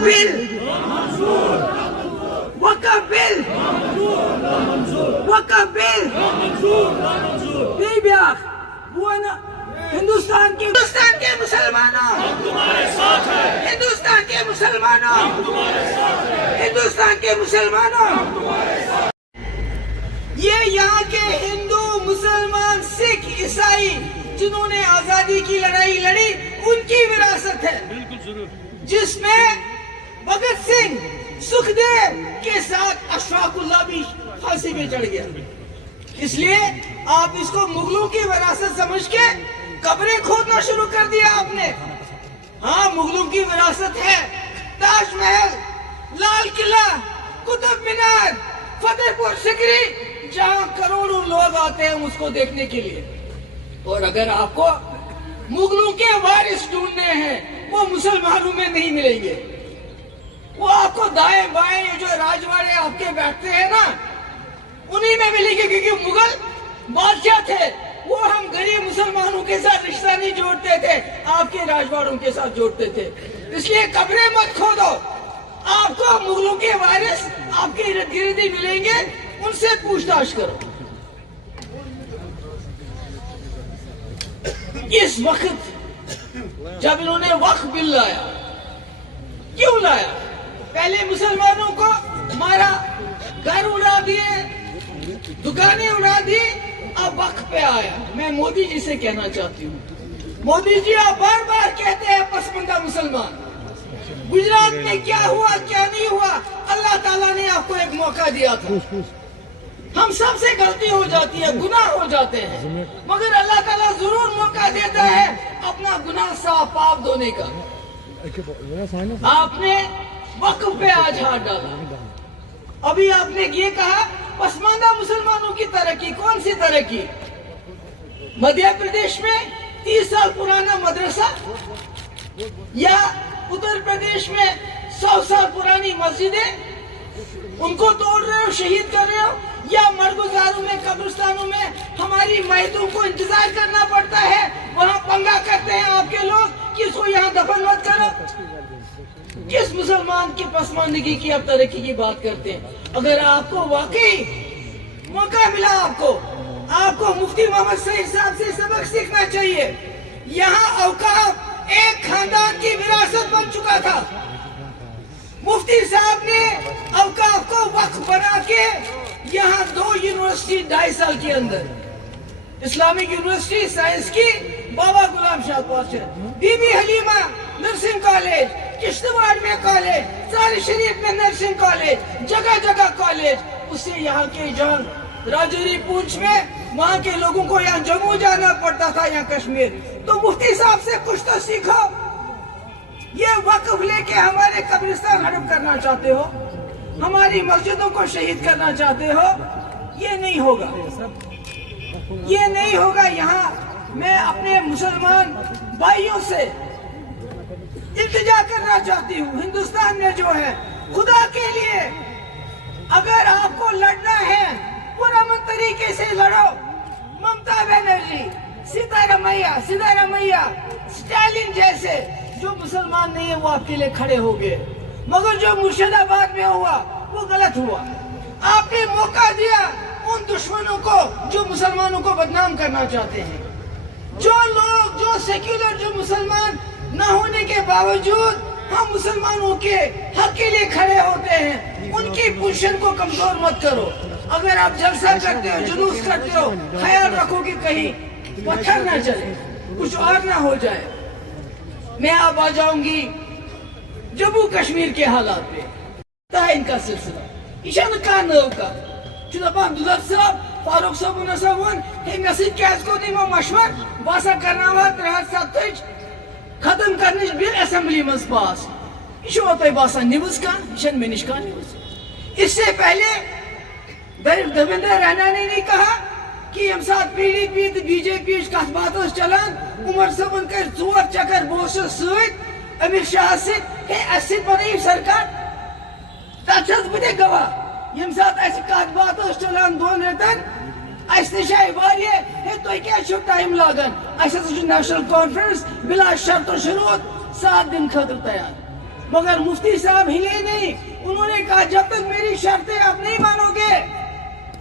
بل وقف بل وقف بل بیاخ ہندوستان کے مسلمانوں ہندوستان کے مسلمانوں ہندوستان کے مسلمانوں یہ یہاں کے ہندو مسلمان سکھ عیسائی جنہوں نے آزادی کی لڑائی لڑی ان کی وراثت ہے جس میں بھگت سنگھ سکھدیو کے ساتھ اشفاق اللہ بھی پھانسی پہ چڑھ گیا. اس لیے آپ اس کو مغلوں کی وراثت سمجھ کے قبریں کھودنا شروع کر دیا آپ نے. ہاں مغلوں کی وراثت ہے تاج محل لال قلعہ قطب مینار فتح پور سکری جہاں کروڑوں لوگ آتے ہیں اس کو دیکھنے کے لیے. اور اگر آپ کو مغلوں کے وارث ڈھونڈنے ہیں وہ مسلمانوں میں نہیں ملیں گے. وہ آپ کو دائیں بائیں جو راجواڑے آپ کے بیٹھتے ہیں نا انہی میں ملیں گے کیونکہ مغل بادشاہ تھے. وہ ہم غریب مسلمانوں کے ساتھ رشتہ نہیں جوڑتے تھے آپ کے راجواڑوں کے ساتھ جوڑتے تھے. اس لیے قبریں مت کھودو. آپ کو مغلوں کے وارث آپ کے ارد گرد ہی ملیں گے ان سے پوچھ تاچھ کرو. اس وقت جب انہوں نے وقف بل لایا کیوں لایا؟ پہلے مسلمانوں کو مارا گھر اڑا دیے دکانیں اڑا دی اب وقت پہ آیا. میں مودی جی سے کہنا چاہتی ہوں مودی جی آپ بار بار کہتے ہیں پسماندہ مسلمان. گجرات میں کیا ہوا کیا نہیں ہوا اللہ تعالیٰ نے آپ کو ایک موقع دیا تھا. ہم سب سے غلطی ہو جاتی ہے گناہ ہو جاتے ہیں مگر اللہ تعالیٰ ضرور موقع دیتا ہے اپنا گناہ صاف پاک دھونے کا. آپ نے وقف پہ آج ہاتھ ڈالا. ابھی آپ نے یہ کہا پسماندہ مسلمانوں کی ترقی. کون سی ترقی؟ مدھیہ پردیش میں 30 سال پرانا مدرسہ یا اتر پردیش میں 100 سال پرانی مسجدیں ان کو توڑ رہے ہو شہید کر رہے ہو یا مرگزاروں میں قبرستانوں میں ہماری میتوں کو انتظار کرنا پڑتا ہے وہاں پنگا کرتے ہیں آپ کے لوگ کہ اس کو یہاں دفن مت کرو. کس مسلمان کی پسماندگی کی آپ ترقی کی بات کرتے ہیں؟ اگر آپ کو واقعی موقع ملا آپ کو مفتی محمد سعید صاحب سے سبق سیکھنا چاہیے. یہاں اوقاف ایک خاندان کی وراثت بن چکا تھا. مفتی صاحب نے اوقاف کو وقف بنا کے یہاں 2 یونیورسٹی 2.5 سال کے اندر اسلامک یونیورسٹی سائنس کی بابا غلام شاہ پہنچے Bibi Halima nursing college Kishtwar میں کالج ساری شریف میں نرسنگ کالج جگہ جگہ کالج. اس سے یہاں کے جان راجوری پونچھ میں وہاں کے لوگوں کو یہاں جموں جانا پڑتا تھا یہاں کشمیر. تو مفتی صاحب سے کچھ تو سیکھو. یہ وقف لے کے ہمارے قبرستان ہڑپ کرنا چاہتے ہو ہماری مسجدوں کو شہید کرنا چاہتے ہو یہ نہیں ہوگا یہ نہیں ہوگا. یہاں میں اپنے مسلمان بھائیوں سے التجا کرنا چاہتی ہوں ہندوستان میں جو ہے خدا کے لیے اگر آپ کو لڑنا ہے پرامن طریقے سے لڑو. ممتا بنرجی سدھارمیا اسٹالن جیسے جو مسلمان نہیں ہے وہ آپ کے لیے کھڑے ہو گئے مگر جو مرشد آباد میں ہوا وہ غلط ہوا. آپ نے موقع دیا ان دشمنوں کو جو مسلمانوں کو بدنام کرنا چاہتے ہیں. جو لوگ جو سیکولر جو مسلمان نہ ہونے کے باوجود ہم مسلمانوں کے حق کے لیے کھڑے ہوتے ہیں ان کی پوزیشن کو کمزور مت کرو. اگر آپ جلسہ کرتے ہو جلوس کرتے ہو خیال رکھو کہ کہیں پتھر نہ چلے کچھ اور نہ ہو جائے. میں اب آ جاؤں گی جموں کشمیر کے حالات پہ ان کا سلسلہ ایشان کا نو کا دپان دولت صاحب فاروق صاحب مے سیز کو نمو مشور باسا کرنا 370 ختم کرنے بل اسمبلی مز پاس. یہ تھی باسان نیوز کان یہ مے نش کان نیوز. اس سے پہلے دیویندر رینا نے نہیں کہا کہ یم سات پی ڈی پی تو بی جے پی کت بات چلان عمر صاحبن کر 4 چکر بہت ست امت شاہ ست بنو سرکار تک بہت گواہ یم سات کت بات چلان 2 رتن اس نش آئی تھی کیا ٹائم لاگان نیشنل کانفرنس بلا شرط و شروط 7 دن خاطر تیار. मगर मुफ्ती साहब हिले नहीं। उन्होंने कहा जब तक मेरी शर्तें आप नहीं मानोगे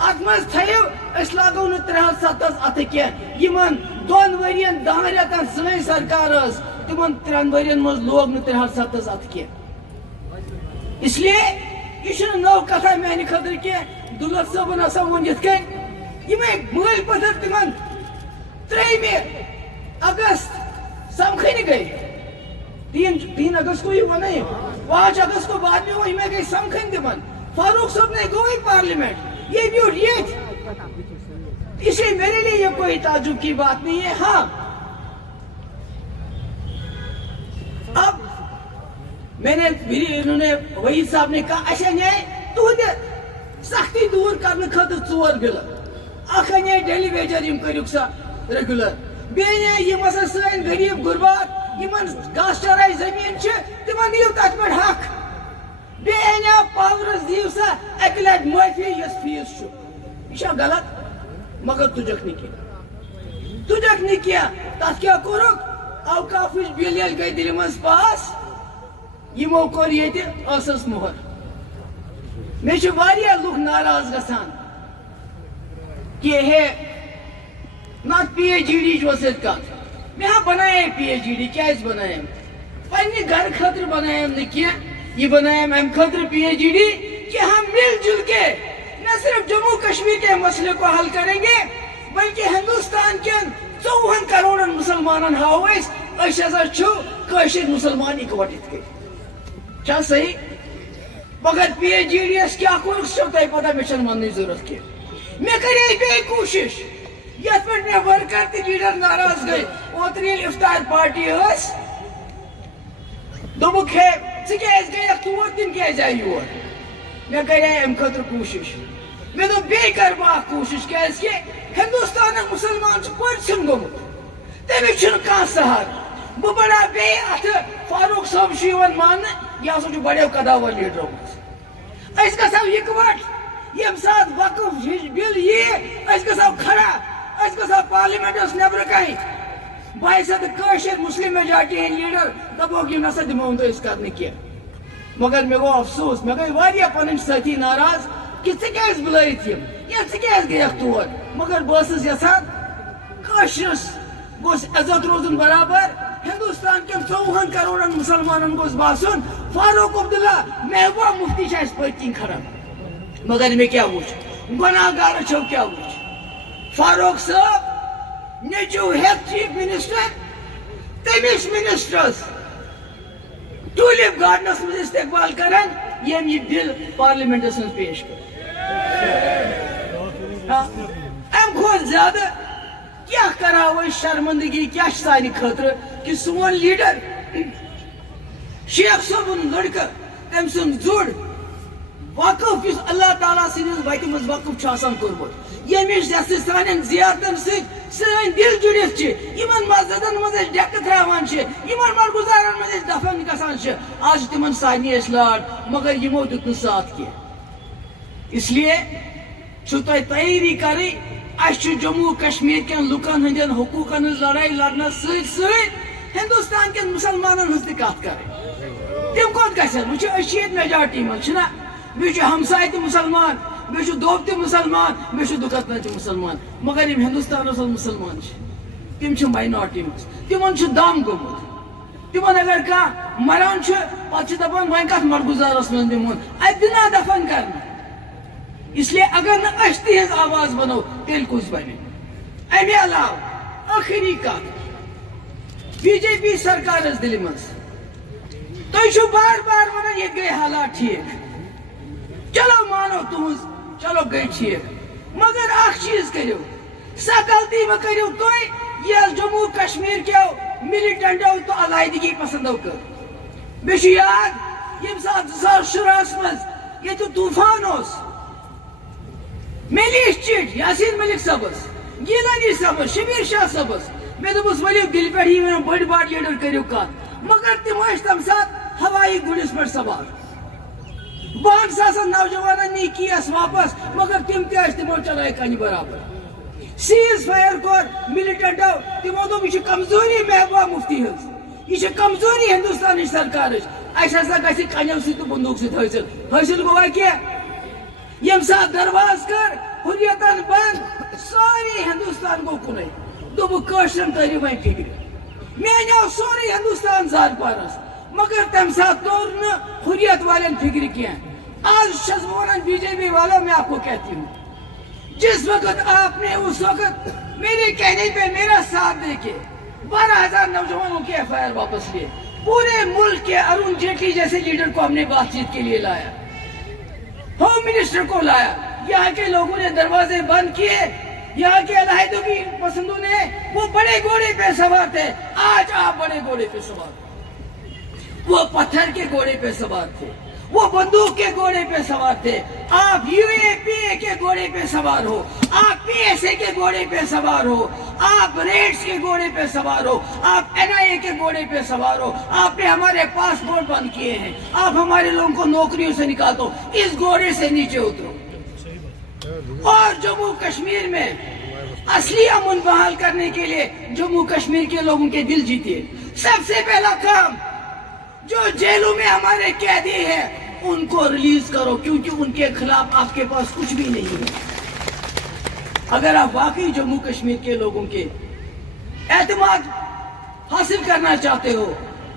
अतमज थयो अस लागो न 3-7 अत के यमन 2 वरियन 10 रेतन सनी सरकार तिमन 3 वरियन मज लोग न 3-7 अत के। इसलिए यह नव कथा मेन खतर के दुलत साहब हसा वो ये मल पथर तिमन 3 अगस्त समखन गई 3 अगस्त को ये वन 5 अगस्त को बाद में वो इमें गई समखन तिमन। फारूक साहब ने गई पार्लियामेंट ये भी और ये इसलिए मेरे लिए ये कोई ताजुब की बात नहीं है। हाँ अब मैंने इन्होंने वहीद साहब ने कहा अच्छा न्याय तुहद सख्ती दूर करने खतर 4 बिल अने डेली वेजर करू सा रेगुलर बेने सन गरीब गुरबात घास चराई जमीन तिम दिव तथ पे हक बे पावरस दिव सा अक लट माफी यस फीस यह गलत मगर तुजक नहीं किया तथ क्या कोरुक अवकाफ बिल गई दिल्ली मज पास यमो कोर ये मोहर मे लुक नाराज गसान कि हे ना PhD कत मे बनाए PhD क्या बनाए पे घर खतर बनाए ये बनाए अम खतर PhD कि हम मिलजुल के न सिर्फ जम्मू कश्मीर के मसले को हल करेंगे बल्कि हिंदुस्तान के 54 करोड़ मुसलमान हाव मुसलमान इकवट क्या सही मगर PhD क्या तुम पता मे मन जरूरत की मे करे कोशिश ये पे वर्कर तो लीडर नाराज गई ओतर इफ्तार पार्टी दोक है गई तोर तम क्या जाए योर मे करे अम खतर कोशिश मे दो बे कर कोशिश क्या हिंदुस्तान मुसलमान पर्सन गोमुत तमिक कह सहर बह बढ़ा बे अत फारूक साहब मान यह हसा बड़ो कदावर लीडरों मज गो इकवट यम सात वकफ बिल ये गो खड़ा गो पार्लियामेंटस नबर कहीं बाशत मुस्लिम मेजॉरिटी लीडर दपोक यम नसा दिमो कर क्या मगर मे गो अफसोस मे गई पन साथी नाराज कि क्या बुलात या क्या तोर मगर बस यसान गोस इज्जत रोजन बराबर हिंदुस्तान के 54 करोड़ मुसलमान गोस बासन फारूक अब्दुल्ला महबूबा मुफ्ती पत्न खड़ा मगर मे क्या वो गुनाहगार छो क्या वो फारूक साहब नचू है चीफ मिनिस्टर तमिस मिनिस्टर्स टूलिप गार्डनस में इस्तेमाल करन यम ये बिल पार्लियामेंटस में पेश कर अम खुद ज्यादा क्या करा वो शर्मिंदगी क्या सानी खतर कि सोन लीडर शेख साहब लड़का तम सुन जुड़ वकफ अल्लाह ताला सदिस वत मज वकफ कोर्मुत यमिश सान जियारतन सन दिल जुड़ित मस्जिदन मज डेक त्रावान मरगुजारन मज दफन गसान आज तिमन सानी लाड मगर यमो दुत साथ की इसलिए तैयारी कर जम्मू कश्मीर के लुकन हंदन हकूकन लड़ाई लड़नस हिंदुस्तान के मुसलमान हज कत कर तम कत गशियत मेजॉरिटी मना मे हमसाय तो मुसलमान मे दोब तो मुसलमान मे दुकतन तो मुसलमान मगर हिंदुस्तान मुसलमान तम माइनॉरिटी मज तिमन दम गोमुत तिमन अगर कह मरान पे दपान वह कत मरगुजारस मज दिमोन अना दफन कर इसलिए अगर न तिज आवाज बनो तेल कुछ बने अमे अलाव आखिरी कत BJP सरकार दिल्ली मज तुम बार बार वन ये गई हालात ठीक चलो मानो तुम चलो गई ठीक मगर चीज करो सा गलती मे करो तुम ये जम्मू कश्मीर के मिलिटेंटो तो अलायदगी पसंदो कर मे याद यम सात 2017 मज ये तो तूफान मेलिस चिट यासीन मलिक सबस गीलानी सबस शबीर शाह सबस मे दोस वलियो दिल पे ही बड़ बार लीडर करो कत मगर तम तम सात हवाई गुड़िस पे सवार 5,000 नौजवान नी कियस वापस मगर तम तमो चलाय कन बराबर सीज फायर कोर मिलिटेंटो तमो दोप यह कमजोरी महबूबा मुफ्ती हज यह कमजोरी हिंदुस्तान सरकार ऐसा गि कन्यो सत बंदूक सत हासिल गो क्या यम सात दरवाज कर हुर्रियतन बंद सारी हिंदुस्तान गो कुन दोशरन तरी वो फिक्र मे आव सोरे हिंदुस्तान जाद पारस मगर तम सात तोर न हुर्रियत वाले फिक्र क्या आज वन बीजेपी वालों में आपको कहती हूँ जिस वक्त आपने उस वक्त मेरे कहने पे मेरा साथ देके 12,000 नौजवानों के FIR वापस लिए पूरे मुल्क के अरुण जेटली जैसे लीडर को हमने बातचीत के लिए लाया होम मिनिस्टर को लाया यहाँ के लोगों ने दरवाजे बंद किए यहाँ के अलहदगी पसंदों ने वो बड़े घोड़े पे सवार थे आज आप बड़े घोड़े पे सवार वो पत्थर के घोड़े पे सवार थे वो बंदूक के घोड़े पे सवार थे आप UAPA के घोड़े पे सवार हो आप PSA के घोड़े पे सवार हो आप रेड्स के घोड़े पे सवार हो आप NIA के घोड़े पे सवार हो आपने हमारे पासपोर्ट बंद किए हैं आप हमारे लोगों को नौकरियों से निकाल दो इस घोड़े से नीचे उतरो और जम्मू कश्मीर में असली अमन बहाल करने के लिए जम्मू कश्मीर के लोगों के दिल जीतिए सबसे पहला काम जो जेलों में हमारे कैदी हैं उनको रिलीज करो क्योंकि उनके खिलाफ आपके पास कुछ भी नहीं है अगर आप वाकई जम्मू कश्मीर के लोगों के एतमाद हासिल करना चाहते हो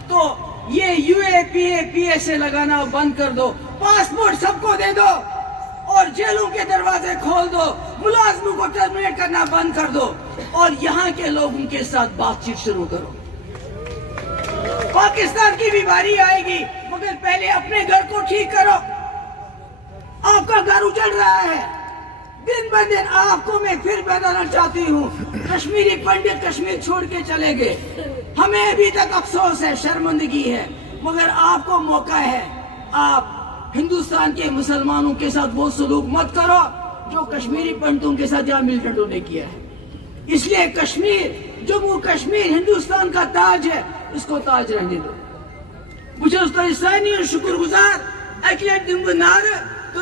तो ये UAPA PSA लगाना बंद कर दो पासपोर्ट सबको दे दो और जेलों के दरवाजे खोल दो मुलाजमों को टर्मिनेट करना बंद कर दो और यहाँ के लोगों के साथ बातचीत शुरू करो पाकिस्तान की भी बारी आएगी मगर पहले अपने घर को ठीक करो आपका घर उजड़ रहा है दिन ब दिन आपको मैं फिर बताना चाहती हूँ कश्मीरी पंडित कश्मीर छोड़ के चले गए हमें अभी तक अफसोस है शर्मिंदगी है मगर आपको मौका है आप हिंदुस्तान के मुसलमानों के साथ वो सलूक मत करो जो कश्मीरी पंडितों के साथ यहाँ मिलटों ने किया है इसलिए कश्मीर जम्मू कश्मीर हिंदुस्तान का ताज है इसको ताज रहने दो मुझे उस शुक्रगुजार अकल दिन नार तो